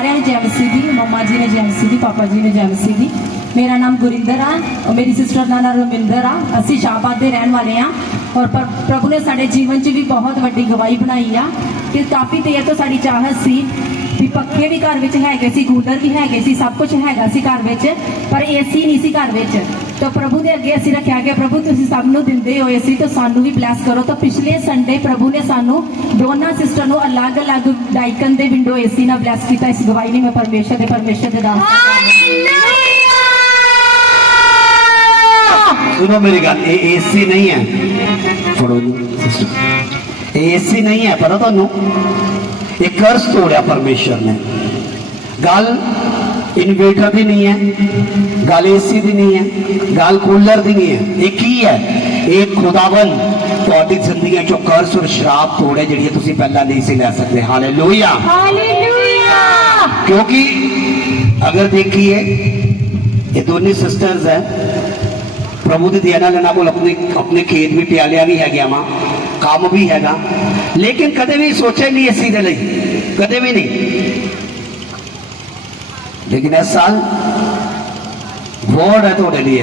सारे जय मसीह दी। मम्मा जी ने जय मसीह दी, पापा जी ने जय मसीह दी। मेरा नाम गुरिंदर आ और मेरी सिस्टर का नाम रविंदर आ। असी शाहबाद के रहने वाले हाँ और प्रभु ने साडे जीवन च भी बहुत वड्डी गवाही बनाई आ कि काफ़ी देर तो साडी चाहत सी भी पक्खे भी घर विच हैगे सी, कूलर भी हैगे सी, सब कुछ हैगा सी घर विच, पर एसी नहीं सी घर विच। तो प्रभु के अगे असीं रखिया कि प्रभु तुसीं सब नूं दिंदे हो एसी, तो सानू भी ब्लैस करो। तो पिछले संडे प्रभु ने सानू दोनों सिस्टर नूं अलग अलग डाइकन दे विंडो एसी नाल ब्लैस कीता। इस गवाही ने मैं परमेश्वर दे दास। सुनो मेरी गल, एसी नहीं है, छोड़ो सिस्टर, एसी नहीं है, पता तुहानू एक कर्ज तोड़िया परमेश्वर ने। गल इन्वेटर की नहीं है, गल एसी की नहीं है, गल कूलर की नहीं है, एक ही है, एक खुदावन तुहाडी जिंदगी चो कर्ज और शराब तोड़े जिहड़ी तुसीं पहला नहीं सी लै सकदे। Hallelujah, hallelujah. क्योंकि अगर देखिए ये दोनों सिस्टर्स हैं, प्रभु की दया नाल इन्हां कोल अपने खेत भी प्यालिया भी है, वहां काम भी हैगा, लेकिन कदे भी सोचे नहीं एसी दे लई, कदे भी नहीं। लेकिन इस साल वर्ड है तुहाडे लिए,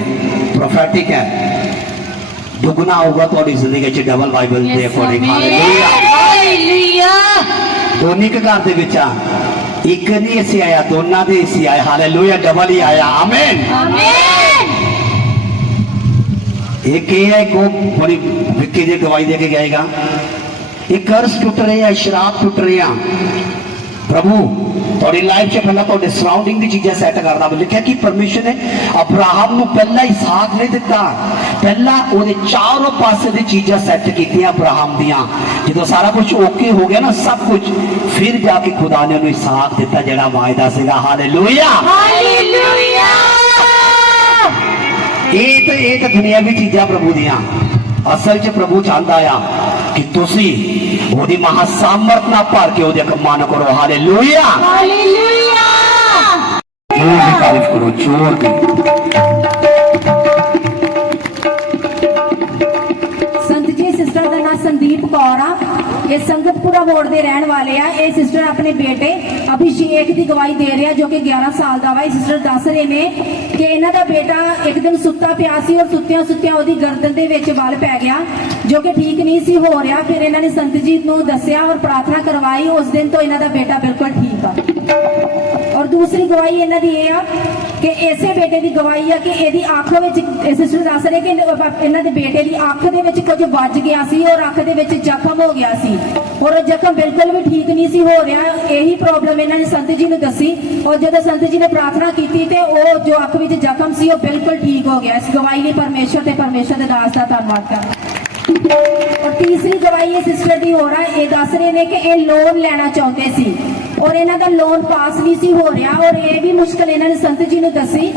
प्रोफेटिक है, दुगना होगा तुहाडी जिंदगी च, डबल बाइबल दे अकॉर्डिंग। हालेलुया। दोनों के घर दे विच एक नहीं एसी आया, दोनों दे एसी आया। हालेलुया, डबल ही आया। आमीन, आमीन। एक है को बड़ी विक्की जी गवाही दे के जाएगा, एक कर्ज टूट रहे हैं, शराब टूट रहे हैं। प्रभु थोड़ी लाइफ से पहला तो सराउंडिंग की चीजें सैट करना। लिखा कि परमेश्वर ने अब्राहम को पहला इसहाक नहीं दिता, पहला वो चारों पासे दी चीजें सैट की अब्राहम दियां। जो सारा कुछ ओके हो गया ना, सब कुछ, फिर जाके खुदा ने उन्हें इसहाक दिता जड़ा वायदा सीगा। Hallelujah, hallelujah. ये तो दुनियावी चीजा प्रभु दियां, असल च प्रभु चाहता है कि तुसी ओदी महासामर्थ ना भर के ओदे कमां करो। Hallelujah, hallelujah. जोर की तारीफ करो, जोर की। संत जी सिस्टर का नाम संदीप कौर आ, ये संगतपुरा रोड के रहने वाले आ। ये सिस्टर अपने बेटे अभिषेक की गवाही दे रहे हैं जो कि 11 साल का वा। सिस्टर दस रहे ने कि इन्हां दा बेटा एक दिन सुत्ता पिया सी और सुत्तियां सुत्तियां ओदी गर्दन दे विच वल पै गया जो कि ठीक नहीं सी हो रहा। फिर इन्हां ने संत जी नूं दस्सिया और प्रार्थना करवाई, उस दिन तो इन्हां दा बेटा बिल्कुल ठीक आ। और दूसरी गवाही इन्हां दी ये आ कि इसे बेटे की गवाही है कि इहदी अख विच, सिस्टर दस रहे कि इन्हां दे बेटे की अख दे विच कुछ वज गया सी और अख दे विच जख्म हो गया सी और जख्म बिल्कुल भी ठीक नहीं सी हो रहा। यही प्रॉब्लम इन्होंने संत जी ने दसी और जो संत जी ने प्रार्थना की तो वो जो अख में जख्म सी वो बिल्कुल ठीक हो गया। इस गवाही ने परमेश्वर के दास का धन्यवाद कर। और तीसरी गवाही ये सिस्टर की हो रहा है, ये दस रहे ने कि ये लोन लेना चाहते सी और इन्हों का लोन पास नहीं सी हो रहा और ये भी मुश्किल इन्होंने संत जी ने दसी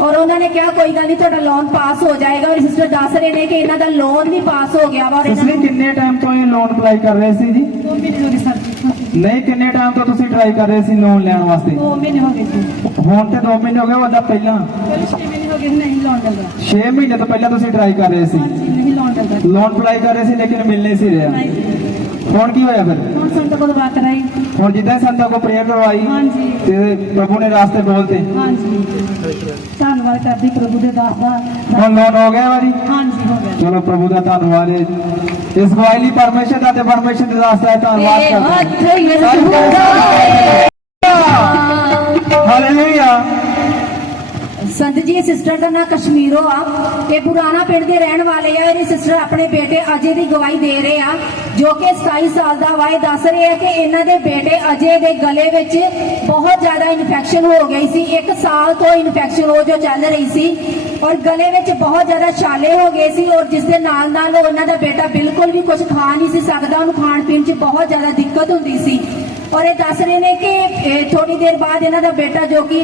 और उन्होंने कहा कोई गल नहीं, तुहाडा लोन पास हो जाएगा। और सिस्टर दस रहे ने कि इन्हों का लोन भी पास हो गया। कितने टाइम तो ये लोन अप्लाई कर रहे थे जी? 2 महीने हो गए सर। नहीं, कितने टाइम तो तुसी ट्राई कर रहे थे लोन लेने वास्ते? 2 महीने हो गए जी। हुण ते 2 महीने हो गए, वदा पहला 6 महीने हो गए नहीं लोन मिलदा। 6 महीने तो पहला तुसी ट्राई कर रहे थे? नहीं लोन मिलदा। लोन अप्लाई कर रहे थे लेकिन मिल नहीं सी रहा। हुण की होया फिर? हुण संत को दुआ कराई, हुण जिद्दां संतां को प्रेयर करवाई ते प्रभु ने रास्ते बोलते। हां जी, धन्यवाद करदी प्रभु दे दास दा। हुण लोन हो गया वारी? हां जी हो गया। चलो प्रभु का धन्यवाद है, इस गवाही लई परमेश्वर दा ते परमेश्वर दे दास दा धन्यवाद करदा। हालेलुया। संत जी सिस्टर का नाम कश्मीरो आ, ये पुराना पिंड के रहने वाले आ। ये सिस्टर अपने बेटे अजय की गवाही दे रहे आ जो कि 27 साल का वा। दस रहे हैं कि इन्हों के बेटे अजय के गले में बहुत ज्यादा इन्फेक्शन हो गई सी। 1 साल तो इन्फेक्शन हो जो चल रही सी और गले में बहुत ज्यादा छाले हो गए सी और जिस दे नाल नाल उन्हों का बेटा बिल्कुल भी कुछ खा नहीं सी सकता, उन्होंने खाण पीन च बहुत ज्यादा दिक्कत होती सी। और ये दस रहे ने कि थोड़ी देर बाद इन्हों का बेटा जो कि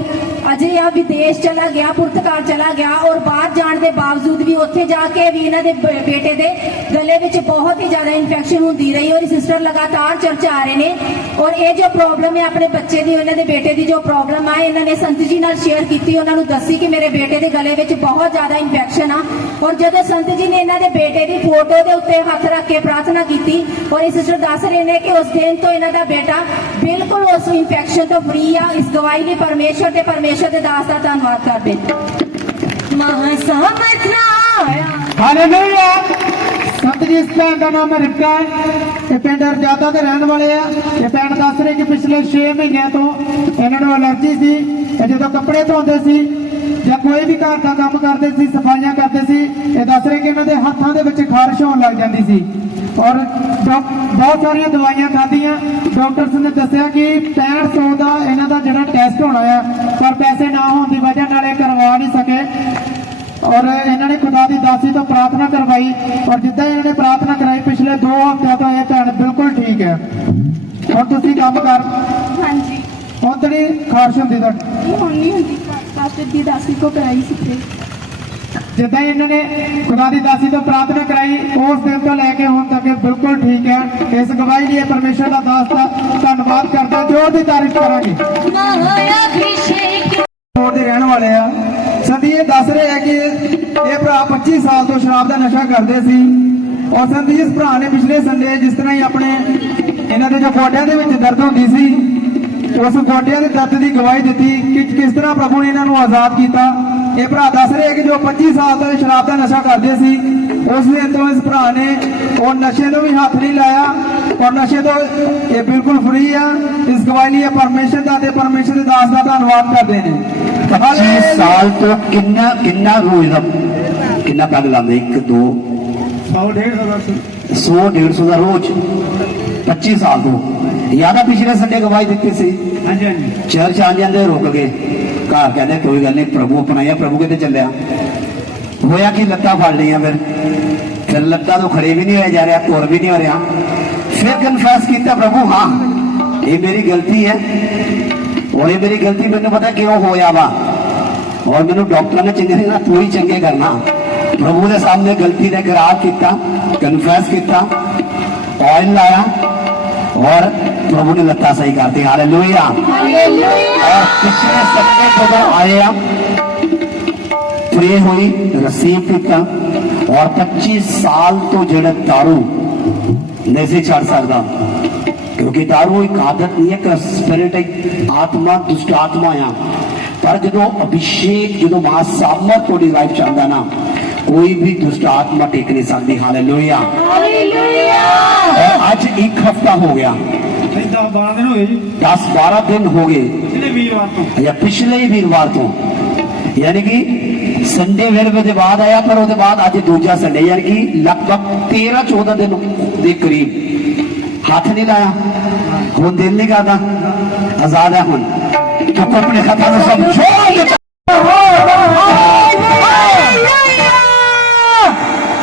अजय आ विदेश चला गया, पुर्तगाल चला गया और बाहर जाने के बावजूद भी उत्थे जाके भी इन्हों के बेटे के गले में बहुत ही ज्यादा इन्फेक्शन होती रही और सिस्टर लगातार चर्च आ रहे हैं। और ये जो प्रॉब्लम है अपने बच्चे की, उन्होंने बेटे की जो प्रॉब्लम है इन्होंने संत जी नाल शेयर की, उन्होंने दसी कि मेरे बेटे के गले में बहुत ज्यादा इन्फेक्शन आ। और जब संत जी ने इन्हों के बेटे की फोटो के उत्ते हथ रख के प्रार्थना की और सिस्टर दस रहे हैं कि उस दिन तो इन्हों का बेटा ਬਿਲਕੁਲ ਉਸ ਇਨਫੈਕਸ਼ਨ ਤੋਂ ਫ੍ਰੀ ਆ। ਇਸ ਦਵਾਈ ਲਈ ਪਰਮੇਸ਼ਰ ਤੇ ਪਰਮੇਸ਼ਰ ਦੇ ਦਾਸ ਦਾ ਧੰਨਵਾਦ ਕਰਦੇ। ਮਹਾਂ ਸਮਝ ਨਾ ਆਇਆ। ਹਾਲੇਲੂਇਆ। ਸੰਤ ਜੀ, ਇਸ ਭੈਣ ਦਾ ਨਾਮ ਰਿਬਕਾ ਹੈ। ਇਹ ਪਿੰਡ ਰਜਾਦਾ ਦੇ ਰਹਿਣ ਵਾਲੇ ਆ। ਇਹ ਭੈਣ ਦੱਸ ਰਹੇ ਕਿ ਪਿਛਲੇ 6 ਮਹੀਨਿਆਂ ਤੋਂ ਇਹਨਾਂ ਨੂੰ ਐਲਰਜੀ ਸੀ। ਇਹ ਜਦੋਂ ਕੱਪੜੇ ਧੋਂਦੇ ਸੀ ਜਾਂ ਕੋਈ ਵੀ ਘਰ ਦਾ ਕੰਮ ਕਰਦੇ ਸੀ, ਸਫਾਈਆਂ ਕਰਦੇ ਸੀ, ਇਹ ਦੱਸ ਰਹੇ ਕਿ ਇਹਨਾਂ ਦੇ ਹੱਥਾਂ ਦੇ ਵਿੱਚ ਖਾਰਿਸ਼ ਹੋਣ ਲੱਗ ਜਾਂਦੀ ਸੀ ਔਰ ਬਹੁਤ ਸਾਰੀਆਂ ਦਵਾਈਆਂ ਖਾਧੀਆਂ। ਡਾਕਟਰਸ ਨੇ ਦੱਸਿਆ ਕਿ 6500 ਦਾ ਇਹਨਾਂ ਦਾ ਜਿਹੜਾ ਟੈਸਟ ਹੋਣਾ ਆ, ਪਰ ਪੈਸੇ ਨਾ ਹੋਣ ਦੀ ਵਜ੍ਹਾ ਨਾਲ ਇਹ ਕਰਵਾ ਨਹੀਂ ਸਕੇ ਔਰ ਇਹਨਾਂ ਨੇ ਖੁਦਾ ਦੀ ਦਾਸੀ ਤੋਂ ਪ੍ਰਾਰਥਨਾ ਕਰਵਾਈ ਔਰ ਜਿੱਦਾਂ ਇਹਨਾਂ ਨੇ ਪ੍ਰਾਰਥਨਾ ਕਰਾਈ, ਪਿਛਲੇ 2 ਹਫ਼ਤਿਆਂ ਤੋਂ ਇਹ ਭੈਣ ਬਿਲਕੁਲ ਠੀਕ ਹੈ। ਹੁਣ ਤੁਸੀਂ ਕੰਮ ਕਰ, ਹਾਂਜੀ, ਹੁਣ ਤੇਰੀ ਖਾਰਸ਼ ਹੁੰਦੀ ਤੁਹਾਡੀ, ਇਹ ਹੁਣ ਨਹੀਂ ਹੁੰਦੀ। ਪਾਸਟਰ ਦੀ ਦਾਸੀ ਕੋ ਕਰਾਈ ਸੀ ਤੇ ਜਿੱਦਾਂ ਹੀ ਇਹਨਾਂ ਨੇ ਖੁਦਾ ਦੀ ਦਾਸੀ ਤੋਂ ਪ੍ਰਾਰਥਨਾ ਕਰਾਈ, ਉਸ ਦਿਨ ਤੋਂ ਲੈ ਕੇ ਹੁਣ ਤੱਕ ਇਹ ਬਿਲਕੁਲ ਠੀਕ ਹੈ। ਇਸ ਗਵਾਹੀ ਲਈ ਪਰਮੇਸ਼ਰ ਦਾ ਦਾਸ ਦਾ ਧੰਨਵਾਦ ਕਰਦਾ, ਜੋ ਦੀ ਤਾਰੀਫ ਕਰਾਂਗੇ। ਮਹਾਅਭਿਸ਼ੇਕ ਮੋੜ ਦੇ ਰਹਿਣ ਵਾਲੇ ਆ। ਸੰਦੀ ਇਹ ਦੱਸ ਰਹੇ ਹੈ ਕਿ ਇਹ ਭਰਾ 25 ਸਾਲ ਤੋਂ ਸ਼ਰਾਬ ਦਾ ਨਸ਼ਾ ਕਰਦੇ ਸੀ ਔਰ ਸੰਦੀ ਇਸ ਭਰਾ ਨੇ ਪਿਛਲੇ ਸੰਡੇ ਜਿਸ ਤਰ੍ਹਾਂ ਹੀ ਆਪਣੇ ਇਹਨਾਂ ਦੇ ਜੋ ਗੋਡਿਆਂ ਦੇ ਵਿੱਚ ਦਰਦ ਹੁੰਦੀ ਸੀ, ਉਸ ਗੋਡਿਆਂ ਦੇ ਦਰਦ ਦੀ ਗਵਾਹੀ ਦਿੱਤੀ ਕਿ ਕਿਸ ਤਰ੍ਹਾਂ ਪ੍ਰਭੂ ਨੇ ਇਹਨਾਂ ਨੂੰ ਆਜ਼ਾਦ ਕੀਤਾ। ਇਹ ਭਰਾ ਦੱਸ ਰਹੇ ਕਿ ਜੋ 25 ਸਾਲ ਤੋਂ ਸ਼ਰਾਬ ਦਾ ਨਸ਼ਾ ਕਰਦੇ ਸੀ, ਉਸ ਦਿਨ ਤੋਂ ਇਸ ਭਰਾ ਨੇ ਉਹ ਨਸ਼ੇ ਨੂੰ ਵੀ ਹੱਥ ਨਹੀਂ ਲਾਇਆ ਔਰ ਨਸ਼ੇ ਤੋਂ ਇਹ ਬਿਲਕੁਲ ਫ੍ਰੀ ਆ। ਇਸ ਗਵਾਹੀ ਲਈ ਪਰਮੇਸ਼ਰ ਦਾ ਤੇ ਪਰਮੇਸ਼ਰ ਦੇ ਦਾਸ ਦਾ ਧੰਨਵਾਦ ਕਰਦੇ ਨੇ। 25 साल तो किन्ना रोज का किन्ना पैग लाते 1 2 100 150 का रोज 25 साल तो याद है पिछले संडे गवाही दी सी। चर्च आ जाते रुक गए, घर कहते कोई गल नहीं, प्रभु अपनाया, प्रभु कहते चलिया। होया कि लत्तां फड़ लिया, फिर लत्तां तो खड़े भी नहीं होया जा रहा, तुर भी नहीं हो रहा। फिर कन्फेस किया, प्रभु हाँ ये मेरी गलती है और ये मेरी गलती मैंने पता क्यों होया वा और मैंने डॉक्टर ने चंगे ना तू ही चंगे करना। प्रभु के सामने गलती का इकरार किया, कन्फेस किया, ऑयल लाया और प्रभु ने लत्ता सही कर दी। हालेलुया। और पिछले संडे जब आया प्रे हुई, रिसीव किया और 25 साल तो जेड़ा दारू नहीं से छड़ सकता, क्योंकि दारू एक आदत नहीं है, एक स्पिरिट, एक आत्मा, दुष्ट आत्मा आ। पर जो अभिषेक जो महासामर्थ थोड़ी लाइफ चाहता ना, कोई भी दुष्ट आत्मा टेक नहीं सकती। हालेलुया। और आज 1 हफ्ता हो गया, 10-12 दिन हो गए या पिछले ही वीरवार तो, यानी कि संडे वेरवे के बाद आया, पर उसके बाद अज दूजा संडे, यानी कि लगभग 13-14 दिन के करीब हाथ नहीं लाया। हुण दिल नहीं करता, आजाद है हुण, चुप अपने खता में समझो।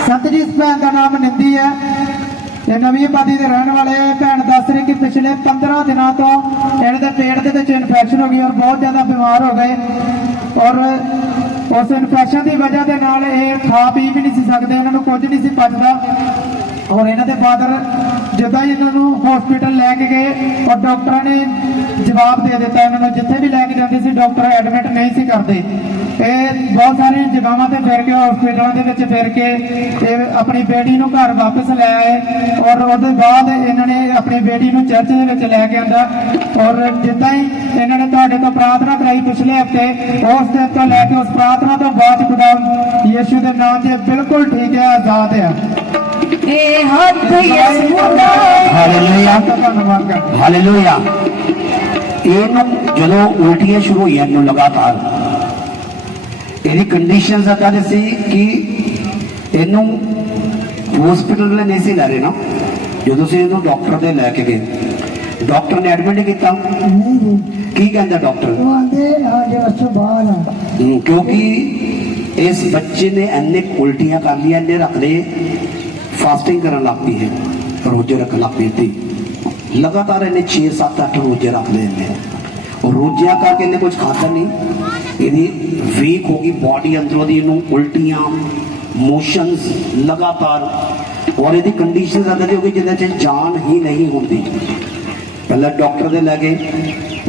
संत जी, इस भैन का नाम निंदी है, ये नवी आबादी के रहने वाले। भैन दस रही कि पिछले 15 दिनों तो इन्हें पेट के विच इन्फेक्शन हो गई और बहुत ज्यादा बीमार हो गए और उस इन्फेक्शन की वजह के नाल ये खा पी भी नहीं सी सकते, इन्होंने कुछ नहीं सी पचता और इन्होंने फादर जिदा ही इन्होंने हॉस्पिटल लैके गए और डॉक्टर ने जवाब दे दिता, इन्होंने जिथे भी लैके जाते सी डॉक्टर एडमिट नहीं सी करते। बहुत सारी जगहों पर फिर के हॉस्पिटलों के फिर के अपनी बेटी को घर वापस लै आए और उसके बाद इन्होंने अपनी बेटी को चर्च के लैके आंदा और जिदा ही इन्होंने तुहाडे तो प्रार्थना कराई पिछले हफ्ते, उस दिन तो लैके उस प्रार्थना तो बाद खुदा यीशु के नाम से बिल्कुल ठीक है, आजाद है। हालेलुया। हालेलुया। जो उल्टियां शुरू हुई लगातार, ਇਹਦੀ ਕੰਡੀਸ਼ਨਸ ਅੱਗਾ ਸੀ ਕਿ ਇਹਨੂੰ ਹਸਪੀਟਲ ਵਾਲੇ ਨਹੀਂ ਸੀ ਲੈ ਰਹੇ ਨਾ, ਜਦੋਂ ਤੁਸੀਂ ਇਹਨੂੰ ਡਾਕਟਰ ਦੇ ਲੈ ਕੇ ਗਏ, ਡਾਕਟਰ ਨੇ ਐਡਮਿਟ ਕੀਤਾ, ਕੀ ਕਹਿੰਦਾ ਡਾਕਟਰ? ਉਹ ਆਂਦੇ ਅੱਜ ਅੱਛਾ ਬਾਹਰ ਆ, ਕਿਉਂਕਿ ਇਸ ਬੱਚੇ ਨੇ ਇੰਨੇ ਉਲਟੀਆਂ ਕਰ ਲਈਆਂ, ਇੰਨੇ ਰੱਖ ਲਏ, ਫਾਸਟਿੰਗ ਕਰਨ ਲੱਗ ਪਈ ਹੈ, ਰੋਜ਼ੇ ਰੱਖਣ ਲੱਗ ਪਈ ਸੀ लगातार, इन्हें 6-7-8 रोजे रख लए ने और रोजिया करके इन्हें कुछ खाता नहीं, यदि वीक होगी बॉडी अंदरों दी, उल्टियां, मोशंस लगातार और यदि कंडीशन ज़्यादा होगी जिन्हें जान ही नहीं होती। पहले डॉक्टर दे लगे,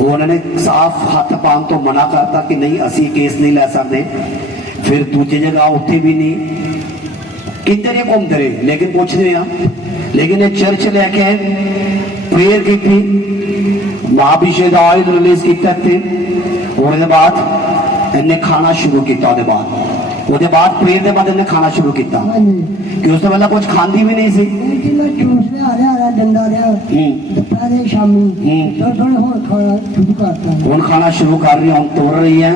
उन्होंने साफ हाथ पान तो मना करता कि नहीं असी केस नहीं लै सकते, फिर दूसरी जगह उत्थे भी नहीं, किधर ही घूमते रहे, लेकिन पूछते हैं, लेकिन ये चर्च लैके प्रेयर की, महाभिषेक का ऑयल रिलीज किया ते ਉਹਦੇ ਬਾਅਦ ਇਹਨੇ ਖਾਣਾ ਸ਼ੁਰੂ ਕੀਤਾ। ਉਹਦੇ ਬਾਅਦ ਪ੍ਰੇਅਰ ਦੇ ਬਾਅਦ ਇਹਨੇ ਖਾਣਾ ਸ਼ੁਰੂ ਕੀਤਾ ਹਾਂਜੀ ਕਿ ਉਸ ਤੋਂ ਪਹਿਲਾਂ ਕੁਝ ਖਾਂਦੀ ਵੀ ਨਹੀਂ ਸੀ। ਇਹ ਕਿ ਮੈਂ ਜੂਸ ਲਿਆ ਰਿਹਾ ਡੰਡਾ ਰਿਹਾ ਦੁਪਹਿਰੇ ਸ਼ਾਮੀ ਥੋੜਾ ਥੋੜਾ ਹੁਣ ਖਾਣਾ ਸ਼ੁਰੂ ਕਰਤਾ ਹੁਣ ਖਾਣਾ ਸ਼ੁਰੂ ਕਰ ਰਹੀ, ਹੁਣ ਤੋੜ ਰਹੀ ਹੈ।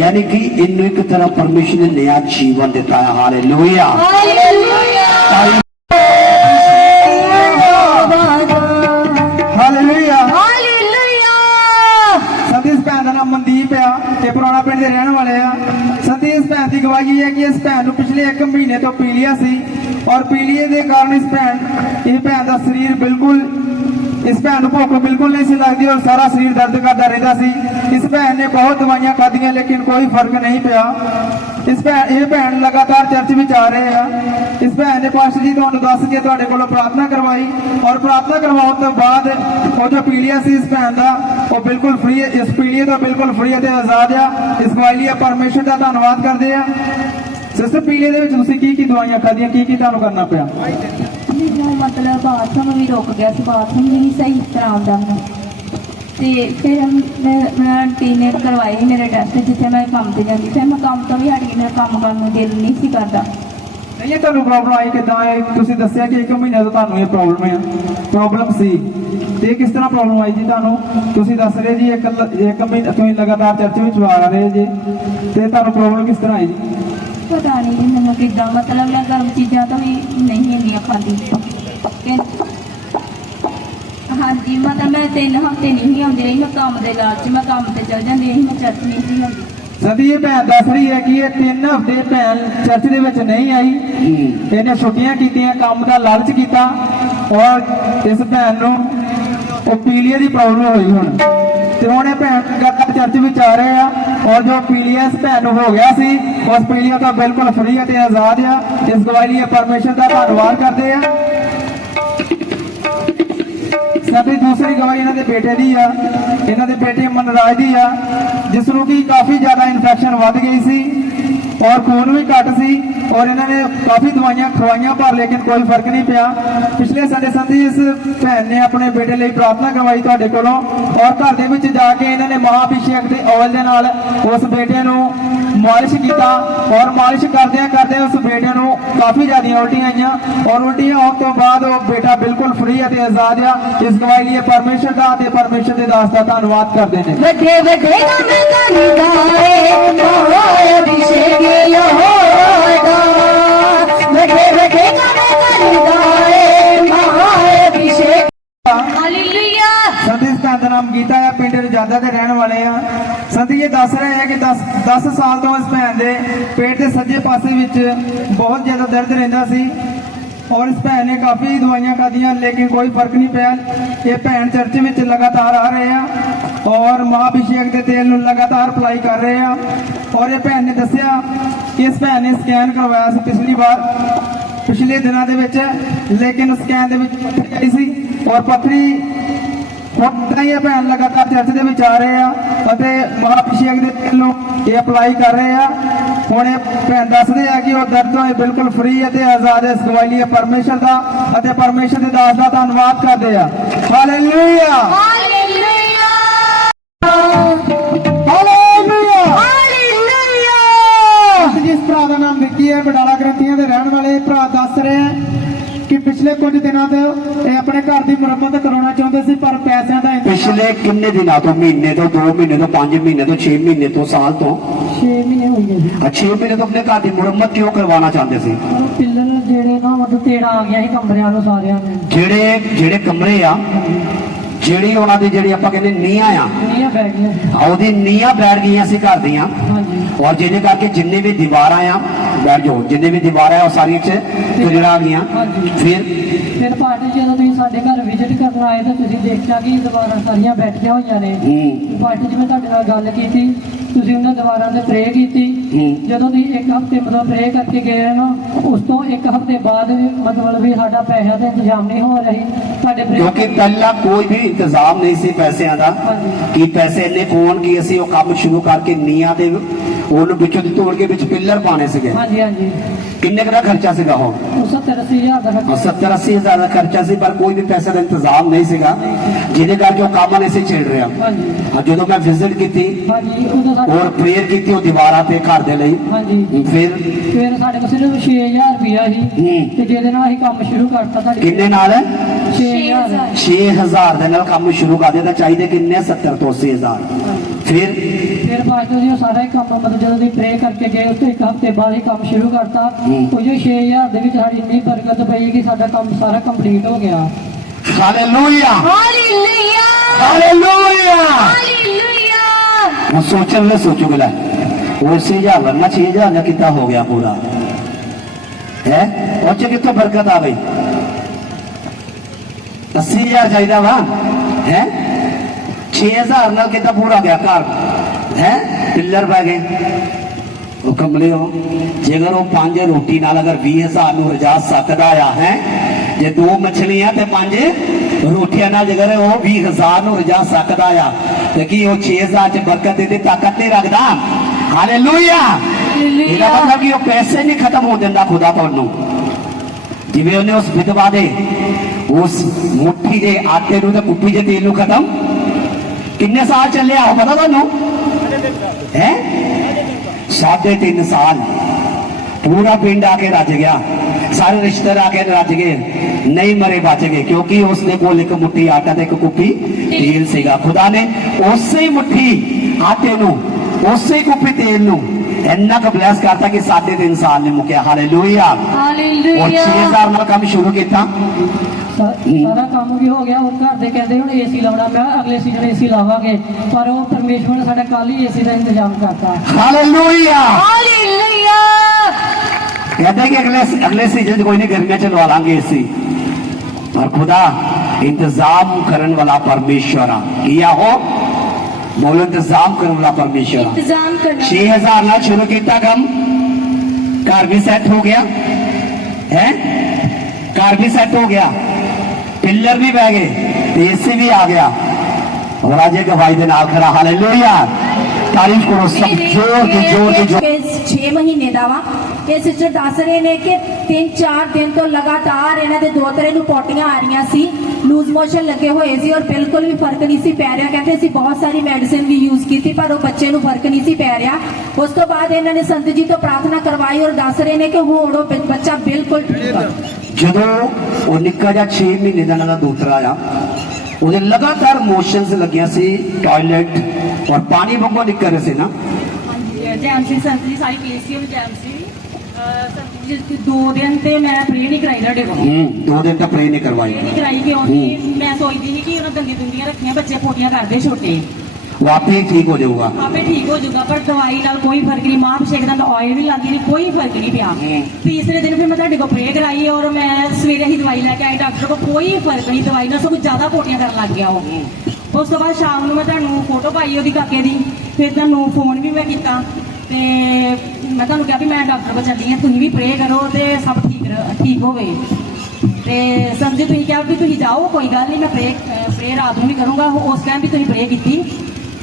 यानी कि ਇਹਨੂੰ ਇੱਕ ਤਰ੍ਹਾਂ ਪਰਮੇਸ਼ਰ ਨੇ ਨया ਜੀਵਨ ਦਿੱਤਾ ਹੈ। ਹਾਲੇਲੂਇਆ ਹਾਲੇਲੂਇਆ ਸੰਦੀਪ ਭੈਣ ਦਾ ਨਾਮ ਮਨਦੀਪ ਆ ਤੇ ਪੁਰਾਣਾ ਪਿੰਡ ਦੇ ਰਹਿਣ ਵਾਲੇ ਆ। ਸੰਦੀਪ ਭੈਣ ਦੀ ਗਵਾਹੀ ਹੈ ਕਿ ਇਸ ਭੈਣ ਨੂੰ ਪਿਛਲੇ 1 ਮਹੀਨੇ ਤੋਂ ਪੀਲੀਆ ਸੀ ਔਰ ਪੀਲੀਏ ਦੇ ਕਾਰਨ ਇਹ ਭੈਣ ਦਾ ਸਰੀਰ ਬਿਲਕੁਲ, ਇਸ ਭੈਣ ਨੂੰ ਭੁੱਖ ਬਿਲਕੁਲ ਨਹੀਂ ਸੀ ਲੱਗਦੀ ਔਰ ਸਾਰਾ ਸਰੀਰ ਦਰਦ ਕਰਦਾ ਰਹਿੰਦਾ ਸੀ। ਇਸ ਭੈਣ ਨੇ ਬਹੁਤ ਦਵਾਈਆਂ ਖਾਧੀਆਂ ਲੇਕਿਨ ਕੋਈ ਫਰਕ ਨਹੀਂ ਪਿਆ। ਇਹ ਭੈਣ ਲਗਾਤਾਰ ਚਰਚ ਵਿੱਚ ਆ ਰਹੇ ਆ। ਇਸ ਭੈਣ ਨੇ ਪਾਸਟਰ ਜੀ ਤੁਹਾਨੂੰ ਦੱਸ ਕੇ ਤੁਹਾਡੇ ਕੋਲੋਂ ਪ੍ਰਾਰਥਨਾ ਕਰਵਾਈ ਔਰ ਪ੍ਰਾਰਥਨਾ ਕਰਵਾਉਣ ਤੋਂ ਬਾਅਦ ਉਹ ਜੋ ਪੀਲੀਆ ਸੀ ਇਸ ਭੈਣ ਦਾ ਉਹ ਬਿਲਕੁਲ ਫ੍ਰੀ, ਇਸ ਪੀਲੀਏ ਤੋਂ ਬਿਲਕੁਲ ਫ੍ਰੀ ਅਤੇ ਆਜ਼ਾਦ ਆ। ਇਸ ਗਵਾਹੀ ਲਈ ਪਰਮੇਸ਼ਰ ਦਾ ਧੰਨਵਾਦ ਕਰਦੇ ਆ। ਸਿਸਟਰ ਪੀਲੀਏ ਦੇ ਵਿੱਚ ਤੁਸੀਂ ਕੀ ਦਵਾਈਆਂ ਖਾਧੀਆਂ, ਕੀ ਤੁਹਾਨੂੰ ਕਰਨਾ ਪਿਆ? ਮੈਨੂੰ ਮਤਲਬ ਬਾਥਰੂਮ ਵੀ ਰੁਕ ਗਿਆ ਸੀ, ਬਾਥਰੂਮ ਵੀ ਨਹੀਂ ਸਹੀ ਤਰ੍ਹਾਂ ਆਉਂਦਾ ਮੈਨੂੰ। ਤੇ ਫਿਰ ਮੈਂ ਆਂਟੀ ਨੇ ਕਰਵਾਏ ਸੀ ਮੇਰੇ ਟੈਸਟ, ਜਿੱਥੇ ਮੈਂ ਕੰਮ ਤੇ ਜਾਂਦੀ। ਫਿਰ ਮੈਂ ਕੰਮ ਤੋਂ ਵੀ ਹਟ ਗਈ, ਮੇਰਾ ਕੰਮ ਕਰਨ ਨੂੰ ਦਿਲ ਨਹੀਂ ਸੀ ਕਰਦਾ। ਨਹੀਂ, ਇਹ ਤੁਹਾਨੂੰ ਪ੍ਰੋਬਲਮ ਆਈ ਕਿੱਦਾਂ ਹੈ? ਤੁਸੀਂ ਦੱਸਿਆ ਕਿ 1 ਮਹੀਨੇ ਤੋਂ ਤੁਹਾਨੂੰ ਇਹ ਪ੍ਰੋਬਲਮ ਸੀ ਤੇ ਕਿਸ ਤਰ੍ਹਾਂ ਪ੍ਰੋਬਲਮ ਆਈ ਜੀ ਤੁਹਾਨੂੰ? ਤੁਸੀਂ ਦੱਸ ਰਹੇ ਜੀ 1 ਮਹੀਨਾ ਤੁਸੀਂ ਲਗਾਤਾਰ ਚਰਚ ਵਿੱਚ ਆ ਰਹੇ ਜੀ ਤੇ ਤੁਹਾਨੂੰ ਪ੍ਰੋਬਲਮ ਕਿਸ ਤਰ੍ਹਾਂ ਆਈ ਜੀ? ਪਤਾ ਨਹੀਂ ਜੀ ਮੈਨੂੰ ਕਿੱਦਾਂ, ਮਤਲਬ ਮੈਂ ਗਰਮ ਚੀਜ਼ਾਂ ਤਾਂ ਵੀ ਨਹੀਂ ਇੰਨੀਆਂ ਖਾਂਦੀ। ਹਾਂਜੀ, ਮਤਲਬ ਮੈਂ 3 ਹਫ਼ਤੇ ਨਹੀਂ ਆਉਂਦੀ ਰਹੀ। ਮੈਂ ਕੰਮ ਦੇ ਲਾਲਚ ਮੈਂ ਕੰਮ ਤੇ ਚਲ ਜਾਂਦੀ ਰਹੀ, ਮੈਂ ਚਰਚ ਨਹੀਂ ਸੀ ਆਉਂਦੀ। ਸੰਦੀਪ ਭੈਣ ਦੱਸ ਰਹੀ ਹੈ ਕਿ ਇਹ 3 ਹਫ਼ਤੇ ਭੈਣ ਚਰਚ ਦੇ ਵਿੱਚ ਨਹੀਂ ਆਈ। ਇਹਨੇ ਛੁੱਟੀਆਂ ਕੀਤੀਆਂ, ਕੰਮ ਦਾ ਲਾਲਚ ਕੀਤਾ ਔਰ ਇਸ ਭੈਣ ਨੂੰ ਉਹ ਪੀਲੀਏ ਦੀ ਪ੍ਰੋਬਲਮ ਹੋਈ ਹੁਣ ਤੇ ਹੁਣ ਇਹ ਭੈਣ ਲਗਾਤਾਰ ਚਰਚ ਵਿੱਚ ਆ ਰਹੇ ਆ ਔਰ ਜੋ ਪੀਲੀਆ ਇਸ ਭੈਣ ਨੂੰ ਹੋ ਗਿਆ ਸੀ ਉਸ ਪੀਲੀਆ ਤੋਂ ਬਿਲਕੁਲ ਫ੍ਰੀ ਅਤੇ ਆਜ਼ਾਦ ਆ। ਇਸ ਗਵਾਹੀ ਲਈ ਪਰਮੇਸ਼ਰ ਦਾ ਧੰਨਵਾਦ ਕਰਦੇ ਆ। ਸਾਡੀ ਦੂਸਰੀ ਗਵਾਹੀ ਇਹਨਾਂ ਦੇ ਬੇਟੇ ਦੀ ਆ। ਇਹਨਾਂ ਦੇ ਬੇਟੇ ਮਨਰਾਜ ਦੀ ਆ, ਜਿਸ ਨੂੰ ਕਿ ਕਾਫੀ ਜ਼ਿਆਦਾ ਇਨਫੈਕਸ਼ਨ ਵੱਧ ਗਈ ਸੀ ਔਰ ਖੂਨ ਵੀ ਘੱਟ ਸੀ ਔਰ ਇਹਨਾਂ ਨੇ ਕਾਫੀ ਦਵਾਈਆਂ ਖਵਾਈਆਂ ਪਰ ਲੇਕਿਨ ਕੋਈ ਫਰਕ ਨਹੀਂ ਪਿਆ। ਪਿਛਲੇ ਸਾਡੇ ਸੰਧੀ ਇਸ ਭੈਣ ਨੇ ਆਪਣੇ ਬੇਟੇ ਲਈ ਪ੍ਰਾਰਥਨਾ ਕਰਵਾਈ ਤੁਹਾਡੇ ਕੋਲੋਂ ਔਰ ਘਰ ਦੇ ਵਿੱਚ ਜਾ ਕੇ ਇਹਨਾਂ ਨੇ ਮਹਾਭਿਸ਼ੇਕ ਦੇ ਆਇਲ ਦੇ ਨਾਲ ਉਸ ਬੇਟੇ ਨੂੰ ਮਾਲਿਸ਼ ਕੀਤਾ ਔਰ ਮਾਲਿਸ਼ ਕਰਦਿਆਂ ਉਸ ਬੇਟੇ ਨੂੰ ਕਾਫੀ ਜ਼ਿਆਦਾ ਉਲਟੀਆਂ ਆਈਆਂ ਔਰ ਉਲਟੀਆਂ ਆਉਣ ਤੋਂ ਬਾਅਦ ਉਹ ਬੇਟਾ ਬਿਲਕੁਲ ਫ੍ਰੀ ਅਤੇ ਆਜ਼ਾਦ ਆ। ਇਸ ਗਵਾਹੀ ਲਈ ਪਰਮੇਸ਼ਰ ਦਾ ਤੇ ਪਰਮੇਸ਼ਰ ਦੇ ਦਾਸ ਦਾ ਧੰਨਵਾਦ ਕਰਦੇ ਨੇ। ਵੱਡੇ ਵੱਡੇ ਕੰਮ ਕਰੀਦਾ ਏ ਮਹਾਭਿਸ਼ੇਕ ਯਹੋਵਾ, ਵੱਡੇ ਵੱਡੇ ਕੰਮ ਕਰੀਦਾ ਏ ਮਹਾਭਿਸ਼ੇਕ। ਹਾਲੇਲੂਇਆ। ਸੰਦੀਪ ਭੈਣ ਦਾ ਨਾਮ ਗੀਤਾ ਆ, ਪਿੰਡ ਰਜਾਦਾ ਦੇ ਰਹਿਣ ਵਾਲੇ ਆ। ਸੰਦੀਪ ਇਹ ਦੱਸ ਰਹੇ ਆ ਕਿ 10 ਸਾਲ ਤੋਂ ਇਸ ਭੈਣ ਦੇ ਪੇਟ ਦੇ ਸੱਜੇ ਪਾਸੇ ਵਿੱਚ ਬਹੁਤ ਜ਼ਿਆਦਾ ਦਰਦ ਰਹਿੰਦਾ ਸੀ ਔਰ ਇਸ ਭੈਣ ਨੇ ਕਾਫੀ ਦਵਾਈਆਂ ਖਾਧੀਆਂ ਲੇਕਿਨ ਕੋਈ ਫਰਕ ਨਹੀਂ ਪਿਆ। ਇਹ ਭੈਣ ਚਰਚ ਵਿੱਚ ਲਗਾਤਾਰ ਆ ਰਹੇ ਆ ਔਰ ਮਹਾਭਿਸ਼ੇਕ ਦੇ ਤੇਲ ਨੂੰ ਲਗਾਤਾਰ ਅਪਲਾਈ ਕਰ ਰਹੇ ਆ ਔਰ ਇਹ ਭੈਣ ਨੇ ਦੱਸਿਆ ਕਿ ਇਸ ਭੈਣ ਨੇ ਸਕੈਨ ਕਰਵਾਇਆ ਸੀ ਪਿਛਲੇ ਦਿਨਾਂ ਦੇ ਵਿੱਚ ਲੇਕਿਨ ਸਕੈਨ ਦੇ ਵਿੱਚ ਪੱਥਰੀ ਆਈ ਸੀ ਔਰ ਪੱਥਰੀ ਹੁਣ ਇਹ ਭੈਣ ਲਗਾਤਾਰ ਚਰਚ ਦੇ ਵਿੱਚ ਆ ਰਹੇ ਆ ਅਤੇ ਮਹਾਭਿਸ਼ੇਕ ਦੇ ਤੇਲ ਨੂੰ ਇਹ ਅਪਲਾਈ ਕਰ ਰਹੇ ਆ। ਹੁਣ ਇਹ ਭੈਣ ਦੱਸਦੇ ਆ ਕਿ ਉਹ ਦਰਦ ਤੋਂ ਬਿਲਕੁਲ ਫ੍ਰੀ ਅਤੇ ਆਜ਼ਾਦ ਇਸ ਗਵਾਹੀ ਲਈ ਪਰਮੇਸ਼ਰ ਦਾ ਅਤੇ ਪਰਮੇਸ਼ਰ ਦੇ ਦਾਸ ਦਾ ਧੰਨਵਾਦ ਕਰਦੇ ਆ। Hallelujah hallelujah. ਹਾਲੇਲੂਇਆ। ਹਾਲੇਲੂਇਆ। ਜਿਸ ਭਰਾ ਦਾ ਨਾਮ ਵਿੱਕੀ ਹੈ, ਬਡਾਲਾ ਗ੍ਰੰਥੀਆਂ ਦੇ ਰਹਿਣ ਵਾਲੇ ਭਰਾ ਦੱਸ ਰਹੇ ਆ ਕਿ ਪਿਛਲੇ ਕੁਝ ਦਿਨਾਂ ਤੋਂ ਇਹ ਆਪਣੇ ਘਰ ਦੀ ਮੁਰੰਮਤ ਕਰਾਉਣਾ ਚਾਹੁੰਦੇ ਸੀ ਪਰ ਪੈਸਿਆਂ ਦਾ ਪਿਛਲੇ ਕਿੰਨੇ ਦਿਨਾਂ ਤੋਂ? ਮਹੀਨੇ ਤੋਂ, 2 ਮਹੀਨੇ ਤੋਂ, 5 ਮਹੀਨੇ ਤੋਂ, 6 ਮਹੀਨੇ ਤੋਂ, ਸਾਲ ਤੋਂ? 6 ਮਹੀਨੇ ਹੋ ਗਏ ਜੀ। 6 ਮਹੀਨੇ ਤੋਂ ਆਪਣੇ ਘਰ ਦੀ ਮੁਰੰਮਤ ਕਿਉਂ ਕਰਵਾਉਣਾ ਚਾਹੁੰਦੇ ਸੀ? ਉਹ ਪਿੱਲਰ ਜਿਹੜੇ ਨਾ ਮਤਲਬ ਤੇੜਾ ਆ ਗਿਆ ਸੀ ਕਮਰਿਆਂ ਨੂੰ ਸਾਰਿਆਂ ਨੂੰ। ਜਿਹੜੇ ਕਮਰੇ ਆ, ਜਿਹੜੀ ਉਹਨਾਂ ਦੀ ਜਿਹੜੀ ਆਪਾਂ ਕਹਿੰਦੇ ਨੀਆਂ ਆ, ਨੀਆਂ ਪੈ ਗਈਆਂ। ਉਹਦੀ ਨੀਆਂ ਬੈਠ ਗਈਆਂ ਸੀ ਘਰ ਦੀਆਂ ਹਾਂਜੀ ਔਰ ਜਿਹਦੇ ਕਰਕੇ ਜਿੰਨੇ ਵੀ ਦੀਵਾਰਾਂ ਆ ਬੈਠ ਜਾਓ, ਜਿੰਨੇ ਵੀ ਦੀਵਾਰਾਂ ਆ ਉਹ ਸਾਰੀਆਂ 'ਚ ਗੁਜਰਾ ਗਈਆਂ। ਫਿਰ ਪਾਰਟੀ ਜਦੋਂ ਤੁਸੀਂ ਸਾਡੇ ਘਰ ਵਿਜ਼ਿਟ ਕਰਨ ਆਏ ਤਾਂ ਤੁਸੀਂ ਦੇਖਿਆ ਕਿ ਦੀਵਾਰਾਂ ਸਾਰੀਆਂ ਬੈਠੀਆਂ ਹੋਈਆਂ ਨੇ। ਪਾਰਟੀ 'ਚ ਮੈਂ ਤੁਹਾਡੇ ਨਾਲ ਗੱਲ ਕੀਤੀ, ਤੁਸੀਂ ਉਹਨਾਂ ਦੀਵਾਰਾਂ ਤੇ ਪ੍ਰੇ ਕੀਤੀ। ਜਦੋਂ ਤੁਸੀਂ 1 ਹਫ਼ਤੇ ਮਤਲਬ ਪ੍ਰੇ ਕਰਕੇ ਗਏ ਨਾ, ਉਸ ਤੋਂ 1 ਹਫ਼ਤੇ ਬਾਅਦ ਮਤਲਬ ਵੀ ਸਾਡਾ ਪੈਸਿਆਂ ਦਾ ਇੰਤਜ਼ਾਮ ਨਹੀਂ ਹੋ ਰਹੀ ਸਾਡੇ ਕਿਉਂਕਿ ਪਹਿਲਾਂ ਕੋਈ ਵੀ ਇੰਤਜ਼ਾਮ ਨਹੀਂ ਸੀ ਪੈਸਿਆਂ ਦਾ ਕਿ ਪੈਸੇ ਇੰਨੇ ਕੋਣ ਕਿ ਅਸੀਂ ਉਹ ਕੰਮ ਸ਼ੁਰੂ ਕਰਕੇ ਨੀਆਂ ਦੇ ਉਹਨੂੰ ਵਿੱਚੋਂ ਦੀ ਤੋੜ ਕੇ ਵਿੱਚ ਪਿੱਲਰ ਪਾਣੇ ਸੀਗੇ। ਹਾਂਜੀ ਕਿੰਨੇ ਕੁ ਦਾ ਖਰਚਾ ਸੀਗਾ ਉਹ? ਉਹ 70-80 ਹਜ਼ਾਰ ਦਾ ਖਰਚਾ 70-80 ਹਜ਼ਾਰ ਦਾ ਖਰਚਾ ਸੀ, ਪਰ ਕੋਈ ਵੀ ਪੈਸੇ ਦਾ ਇੰਤਜ਼ਾਮ ਨਹੀਂ ਸੀਗਾ, ਜਿਹਦੇ ਕਰਕੇ ਉਹ ਕੰਮ ਨਹੀਂ ਸੀ ਛੇੜ ਰਿਹਾ। ਹਾਂਜੀ ਜਦੋਂ ਮੈਂ ਵਿਜ਼ਿਟ ਕੀਤੀ ਹਾਂਜੀ ਉਦੋਂ ਸਾਡੇ ਔਰ ਪ੍ਰੇਅਰ ਕੀਤੀ ਉਹ ਦੀਵਾਰਾਂ ਤੇ ਘਰ ਦੇ ਲਈ, ਹਾਂਜੀ ਫਿਰ ਫਿਰ ਸਾਡੇ ਕੋਲ ਸਿਰਫ 6000 ਰੁਪਇਆ ਸੀ ਤੇ ਜਿਹਦੇ ਨਾਲ ਅਸੀਂ ਕੰਮ ਸ਼ੁਰੂ ਕਰਤਾ ਤੁਹਾਡੇ ਕਿੰਨੇ ਨਾਲ? 6000 6000 ਦੇ ਨਾਲ ਕੰਮ ਸ਼ੁਰੂ ਕਰ ਦਿੱਤਾ। ਚਾਹੀਦੇ ਕਿੰਨੇ? 70 ਤੋਂ 80 ਹਜ਼ਾਰ। ਫਿਰ ਬਾਅਦ ਚੋਂ ਜੀ ਉਹ ਸਾਰਾ ਹੀ ਕੰਮ ਮਤਲਬ ਜਦੋਂ ਦੀ ਪ੍ਰੇ ਕਰਕੇ ਗਏ ਉਸ ਤੋਂ ਇੱਕ ਹਫ਼ਤੇ ਬਾਅਦ ਹੀ ਕੰਮ ਸ਼ੁਰੂ ਕਰਤਾ। ਉਹ ਜੋ 6000 ਦੇ ਵਿੱਚ ਸਾਡੀ ਇੰਨੀ ਬਰਕਤ ਪਈ ਕਿ ਸਾਡਾ ਕੰਮ ਸਾਰਾ ਕੰਪਲੀਟ ਹੋ ਗਿਆ। Hallelujah hallelujah hallelujah. ਹਾਲੇਲੂਇਆ ਹੁਣ ਸੋਚਣ ਲੈ ਸੋਚੋਗੇ ਲੈ ਉਹ 80,000 ਵਰਨਾ 6000 ਦਾ ਕਿੱਦਾਂ ਹੋ ਗਿਆ ਪੂਰਾ ਹੈ? ਉਹ ਚ ਕਿੱਥੋਂ ਬਰਕਤ ਆ ਗਈ? 80,000 ਚਾਹੀਦਾ ਵਾ ਹੈ, 6000 ਨਾਲ ਕਿੱਦਾਂ ਪੂਰਾ ਗਿਆ ਘਰ ਹੈ? ਪਿੱਲਰ ਪੈ ਗਏ। ਉਹ ਕਮਲੇ ਹੋ, ਜੇਕਰ ਉਹ 5 ਰੋਟੀ ਨਾਲ ਅਗਰ 20,000 ਨੂੰ ਰਜਾ ਸਕਦਾ ਆ ਹੈ, ਜੇ 2 ਮੱਛਲੀਆਂ ਤੇ 5 ਰੋਟੀਆਂ ਨਾਲ ਜੇਕਰ ਉਹ 20,000 ਨੂੰ ਰਜਾ ਸਕਦਾ ਆ ਤੇ ਕੀ ਉਹ 6000 ਚ ਬਰਕਤ ਦੇ ਤਾਕਤ ਨਹੀਂ ਰੱਖਦਾ? ਹਾਲੇਲੂਇਆ। ਇਹਦਾ ਮਤਲਬ ਕਿ ਉਹ ਪੈਸੇ ਨਹੀਂ ਖਤਮ ਹੋ ਦਿੰਦਾ ਖੁਦਾ ਤੁਹਾਨੂੰ, ਜਿਵੇਂ ਉਹਨੇ ਉਸ ਵਿਧਵਾ ਦੇ ਉਸ ਮੁੱਠੀ ਦੇ ਆਟੇ ਨੂੰ ਤੇ ਕੁੱਪੀ ਦੇ ਤੇਲ ਨੂੰ ਖਤਮ ਕਿੰਨੇ ਸਾਲ ਚੱਲਿਆ ਉਹ ਪਤਾ ਤੁਹਾਨੂੰ ਹੈ? 3.5 ਸਾਲ। पूरा पिंड आके रज गया, सारे रिश्तेदार आके रज गए, नहीं मरे बच गए क्योंकि उसने कोल एक मुट्ठी आटा ते एक कुप्पी तेल सीगा। खुदा ने उसे मुट्ठी आटे नू उसे कुप्पी तेल नू इन्ना क ब्लैस करता कि 3.5 साल ने मुक्या। हालेलुया। और 6000 नाल काम शुरू किया। सारा काम भी हो गया और घर दे कहते हुण एसी लाउणा, मैं अगले सीजन एसी लावांगे, पर वो परमेश्वर ने साडा कल ही एसी का इंतजाम करता। Hallelujah hallelujah. कहते कि अगले सीजन कोई नहीं, गर्मियां चलवा लांगे एसी, पर खुदा इंतजाम करने वाला परमेश्वर किया हो। बोलो इंतजाम करने वाला परमेश्वर। इंतजाम करना 6000 नाल शुरू किया काम, घर भी सेट हो गया है, घर भी सेट हो गया, पिलर भी बह गए, एसी भी आ गया और आज एक गवाही दे नाल खड़ा। हालेलुया। तारीफ करो सब जोर के जोर के जोर। 6 ਮਹੀਨੇ ਦਾ ਵਾ ਇਹ ਸਿਸਟਰ ਦੱਸ ਰਹੇ ਨੇ ਕਿ 3-4 ਦਿਨ ਤੋਂ ਲਗਾਤਾਰ ਇਹਨਾਂ ਦੇ ਦੋਤਰੇ ਨੂੰ ਪੋਟੀਆਂ ਆ ਰਹੀਆਂ ਸੀ, ਲੂਜ਼ ਮੋਸ਼ਨ ਲੱਗੇ ਹੋਏ ਸੀ ਔਰ ਬਿਲਕੁਲ ਵੀ ਫਰਕ ਨਹੀਂ ਸੀ ਪੈ ਰਿਹਾ। ਕਹਿੰਦੇ ਅਸੀਂ ਬਹੁਤ ਸਾਰੀ ਮੈਡੀਸਿਨ ਵੀ ਯੂਜ਼ ਕੀਤੀ ਪਰ ਉਹ ਬੱਚੇ ਨੂੰ ਫਰਕ ਨਹੀਂ ਸੀ ਪੈ ਰਿਹਾ। ਉਸ ਤੋਂ ਬਾਅਦ ਇਹਨਾਂ ਨੇ ਸੰਤ ਜੀ ਤੋਂ ਪ੍ਰਾਰਥਨਾ ਕਰਵਾਈ ਔਰ ਦੱਸ ਰਹੇ ਨੇ ਕਿ ਹੁਣ ਉਹ ਬੱਚਾ ਬਿਲਕੁਲ ਠੀਕ ਆ। ਜਦੋਂ ਉਹ ਨਿੱਕਾ ਜਿਹਾ 6 ਮਹੀਨੇ ਦਾ ਇਹਨਾਂ ਦਾ ਦੋਤਰਾ ਆ, ਉਹਦੇ ਲਗਾਤਾਰ ਮੋਸ਼ਨਸ ਲੱਗਿਆ ਸੀ, ਟਾਇਲਟ ਔਰ ਪਾਣੀ ਵਾਂਗੂ ਨਿਕਲ ਰਹੇ ਸੀ ਨਾ। ਜੈਮ ਸਿੰਘ ਸੰਤ ਜੀ ਸਾਰੀ ਕੇਸੀਐਮ ਜੈਮ ਸਿੰਘ ਸੰਤ ਜੀ 2 ਦਿਨ ਤੇ ਮੈਂ ਪ੍ਰੇ ਨਹੀਂ ਕਰਾਈ ਤੁਹਾਡੇ ਕੋਲ। 2 ਦਿਨ ਤਾਂ ਪ੍ਰੇ ਨਹੀਂ ਕਰਵਾਈ। ਪ੍ਰੇ ਨਹੀਂ ਕਰਾਈ ਕਿਉਂਕਿ ਮੈਂ ਸੋਚਦੀ ਸੀ ਕਿ ਉਹਨਾਂ ਦੰਦੀ ਦੁੰਦੀਆਂ ਰੱਖੀਆਂ, ਬੱਚੇ ਪੋਟੀਆਂ ਕਰਦੇ ਛੋਟੇ, ਉਹ ਆਪੇ ਹੀ ਠੀਕ ਹੋ ਜਾਊਗਾ, ਆਪੇ ਠੀਕ ਹੋ ਜਾਊਗਾ, ਪਰ ਦਵਾਈ ਨਾਲ ਕੋਈ ਫਰਕ ਨਹੀਂ। ਮਾਂ ਅਭਿਸ਼ੇਕ ਦਾ ਆਇਲ ਵੀ ਲਾਉਂਦੀ ਨਹੀਂ, ਕੋਈ ਫਰਕ ਨਹੀਂ ਪਿਆ। ਤੀਸਰੇ ਦਿਨ ਫਿਰ ਮੈਂ ਤੁਹਾਡੇ ਕੋਲ ਪ੍ਰੇ ਕਰਾਈ ਔਰ ਮੈਂ ਸਵੇਰੇ ਹੀ ਦਵਾਈ ਲੈ ਕੇ ਆਈ ਡਾਕਟਰ ਕੋਲ, ਕੋਈ ਫਰਕ ਨਹੀਂ, ਦਵਾਈ ਨਾਲ ਸਗੋਂ ਜ਼ਿਆਦਾ ਪੋਟੀਆਂ ਕਰਨ ਲੱਗ ਗਿਆ ਉਹ। ਉਸ ਤੋਂ ਬਾਅਦ ਸ਼ਾਮ ਨੂੰ ਮੈਂ ਤੁਹਾਨੂੰ ਫੋਟੋ ਪਾਈ ਉਹਦੀ ਕਾਕੇ ਦੀ, ਫਿਰ ਤੁਹਾਨੂੰ ਫੋਨ ਵੀ ਮੈਂ ਕੀਤਾ ਤੇ ਮੈਂ ਤੁਹਾਨੂੰ ਕਿਹਾ ਵੀ ਮੈਂ ਡਾਕਟਰ ਕੋਲ ਚੱਲੀ ਹਾਂ, ਤੁਸੀਂ ਵੀ ਪ੍ਰੇ ਕਰੋ ਤੇ ਸਭ ਠੀਕ ਹੋਵੇ। ਤੇ ਸਮਝੇ ਤੁਸੀਂ ਕਿਹਾ ਵੀ ਤੁਸੀਂ ਜਾਓ, ਕੋਈ ਗੱਲ ਨਹੀਂ, ਮੈਂ ਪ੍ਰੇ ਰਾਤ ਨੂੰ ਵੀ ਕਰੂੰਗਾ। ਉਸ ਟਾਈਮ ਵੀ ਤੁਸੀਂ ਪ੍ਰੇ ਕੀਤੀ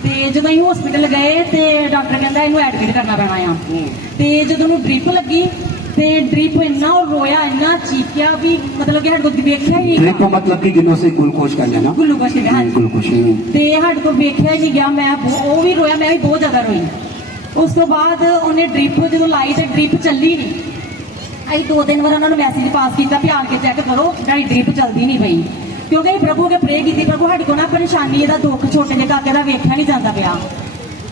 ਤੇ ਜਦੋਂ ਅਸੀਂ ਹਸਪੀਟਲ ਗਏ ਤੇ ਡਾਕਟਰ ਕਹਿੰਦਾ ਇਹਨੂੰ ਐਡਮਿਟ ਕਰਨਾ ਪੈਣਾ ਆ। ਤੇ ਜਦੋਂ ਉਹਨੂੰ ਡ੍ਰਿਪ ਲੱਗੀ ਤੇ ਡ੍ਰਿਪ ਇੰਨਾ ਰੋਇਆ, ਇੰਨਾ ਚੀਕਿਆ ਵੀ ਮਤਲਬ ਕਿ ਸਾਡੇ ਕੋਲ ਵੇਖਿਆ ਹੀ ਡ੍ਰਿਪ मतलब कि जिन्हों से ग्लूकोज कर लेना, ਗਲੂਕੋਸ਼ ਕਿਹਾ ਹਾਂਜੀ ग्लूकोज। ਤੇ ਸਾਡੇ ਕੋਲ ਵੇਖਿਆ ਹੀ ਨਹੀਂ ਗਿਆ। ਮੈਂ ਉਹ ਵੀ ਰੋਇਆ, ਮੈਂ ਵੀ ਬਹੁਤ ਜ਼ਿਆਦਾ ਰੋਈ। ਉਸ ਤੋਂ ਬਾਅਦ ਉਹਨੇ ਡ੍ਰਿਪ ਜਦੋਂ ਲਾਈ ਤੇ ਡ੍ਰਿਪ ਚੱਲੀ ਨਹੀਂ। ਅਸੀਂ 2 ਦਿਨ ਬਾਅਦ ਉਹਨਾਂ ਨੂੰ ਮੈਸੇਜ ਪਾਸ ਕੀਤਾ ਵੀ ਆਣ ਕੇ ਚੈੱਕ ਕਰੋ, ਜਿਹੜੀ ਡ੍ਰਿਪ ਚੱਲਦੀ ਨਹੀਂ ਪਈ, ਕਿਉਂਕਿ ਅਸੀਂ ਪ੍ਰਭੂ ਅੱਗੇ ਪ੍ਰੇ ਕੀਤੀ, ਪ੍ਰਭੂ ਸਾਡੇ ਕੋਲ ਨਾ ਪਰੇਸ਼ਾਨੀ ਇਹਦਾ ਦੁੱਖ ਛੋਟੇ ਜਿਹੇ ਕਾਕੇ ਦਾ ਵੇਖਿਆ ਨਹੀਂ ਜਾਂਦਾ ਪਿਆ।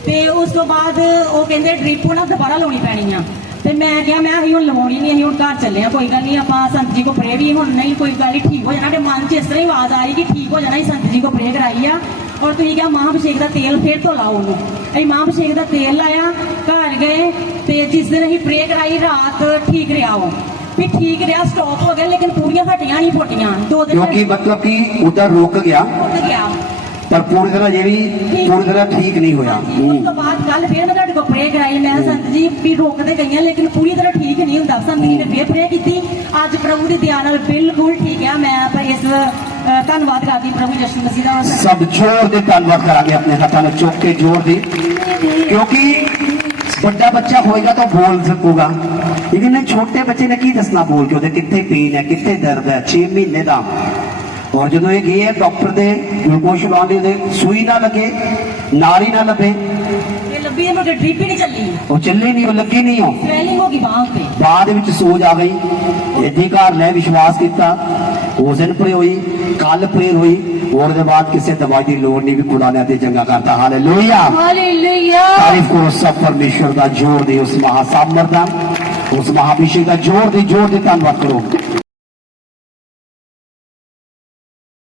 ਤੇ ਉਸ ਤੋਂ ਬਾਅਦ ਉਹ ਕਹਿੰਦੇ ਡ੍ਰਿਪ ਨਾ ਦੁਬਾਰਾ ਲਾਉਣੀ ਪੈਣੀ ਆ। ਤੇ ਮੈਂ ਕਿਹਾ ਮੈਂ ਅਸੀਂ ਹੁਣ ਲਵਾਉਣੀ ਨਹੀਂ, ਅਸੀਂ ਹੁਣ ਘਰ ਚੱਲੇ ਆ, ਕੋਈ ਗੱਲ ਨਹੀਂ, ਆਪਾਂ ਸੰਤ ਜੀ ਕੋ ਪ੍ਰੇ ਵੀ ਹੁਣ ਨਹੀਂ, ਕੋਈ ਗੱਲ ਨਹੀਂ, ਠੀਕ ਹੋ ਜਾਣਾ। ਸਾਡੇ ਮਨ 'ਚ ਇਸ ਤਰ੍ਹਾਂ ਹੀ ਆਵਾਜ਼ ਆਈ ਕਿ ਠੀਕ ਹੋ ਜਾਣਾ, ਅਸੀਂ ਸੰਤ ਜੀ ਕੋ ਪ੍ਰੇ ਕਰਾਈ ਆ। ਔਰ ਤੁਸੀਂ ਕਿਹਾ ਮਾਂ ਅਭਿਸ਼ੇਕ ਦਾ ਤੇਲ ਫਿਰ ਤੋਂ ਲਾਓ ਉਹਨੂੰ। ਅਸੀਂ ਮਾਂ ਅਭਿਸ਼ੇਕ ਦਾ ਤੇਲ ਲਾਇਆ, ਘਰ ਗਏ ਤੇ ਜਿਸ ਦਿਨ ਅਸੀਂ ਪ੍ਰੇ ਕਰਾਈ ਰਾਤ ਠੀਕ ਰਿਹਾ ਉਹ ਵੀ ਠੀਕ ਰਿਹਾ, ਸਟਾਪ ਹੋ ਗਿਆ, ਲੇਕਿਨ ਪੂਰੀਆਂ ਹਟੀਆਂ ਨਹੀਂ ਪੋਟੀਆਂ। 2 ਦਿਨ क्योंकि मतलब कि उधर रुक गया ਰੁਕ ਗਿਆ पर पूरी तरह ये भी पूरी तरह ठीक नहीं होया। ਉਸ ਤੋਂ ਬਾਅਦ ਕੱਲ ਫਿਰ ਮੈਂ ਤੁਹਾਡੇ ਕੋਲ ਪ੍ਰੇ ਕਰਾਈ। ਮੈਂ ਸੰਤ ਜੀ ਵੀ ਰੋਕਦੇ ਗਈਆਂ ਲੇਕਿਨ ਪੂਰੀ ਤਰ੍ਹਾਂ ਠੀਕ ਨਹੀਂ ਹੁੰਦਾ। ਸੰਤ ਜੀ ਨੇ ਫਿਰ ਪ੍ਰੇ ਕੀਤੀ, ਅੱਜ ਪ੍ਰਭੂ ਦੀ ਦਇਆ ਨਾਲ ਬਿਲਕੁਲ ਠੀਕ ਹੈ। ਮੈਂ ਇਸ ਧੰਨਵਾਦ ਕਰਦੀ ਪ੍ਰਭੂ ਯਿਸੂ ਮਸੀਹ ਦਾ। सब जोर दे धन्यवाद करांगे अपने हाथों में चुक के जोर दी, क्योंकि ਵੱਡਾ ਬੱਚਾ ਹੋਏਗਾ ਤਾਂ ਬੋਲ ਸਕੂਗਾ, ਲੇਕਿਨ ਛੋਟੇ ਬੱਚੇ ਨੇ ਕੀ ਦੱਸਣਾ ਬੋਲ ਕੇ, ਉਹਦੇ ਕਿੱਥੇ ਪੇਨ ਹੈ, ਕਿੱਥੇ ਦਰਦ ਹੈ, 6 ਮਹੀਨੇ ਦਾ। ਔਰ ਜਦੋਂ ਇਹ ਗਏ ਡਾਕਟਰ ਦੇ ਗਲੂਕੋਸ਼ ਲਾਉਣ ਦੀ, ਉਹਦੇ ਸੂਈ ਨਾ ਲੱਗੇ, ਨਾੜੀ ਨਾ ਲੱਭੇ, ਇਹ ਲੱਭੀ ਮੁੜ ਕੇ ਡ੍ਰਿਪ ਹੀ ਨਹੀਂ ਚੱਲੀ, ਉਹ ਚੱਲੇ ਨਹੀਂ, ਉਹ ਲੱਗੀ ਨਹੀਂ, ਉਹ ਸਵੈਲਿੰਗ ਹੋ ਗਈ ਬਾਂਹ ਤੇ। ਬਾਅਦ ਵਿੱਚ ਸੋਜ ਆ ਗਈ। ਇੱਥੇ ਘਰ ਨੇ ਵਿਸ਼ਵਾਸ ਕੀਤਾ, ਉਸ ਦਿਨ ਪ੍ਰੇ ਹੋਈ, ਕੱਲ ਪ੍ਰੇ ਹੋਈ, और उसके बाद किसी दवाई की लोड़ नहीं, भी खुदा ने अति चंगा करता। Hallelujah, hallelujah. तारीफ करो सब परमेश्वर का, जोर दे उस महासामर्थ, उस महाभिषेक का जोर दे धन्यवाद करो।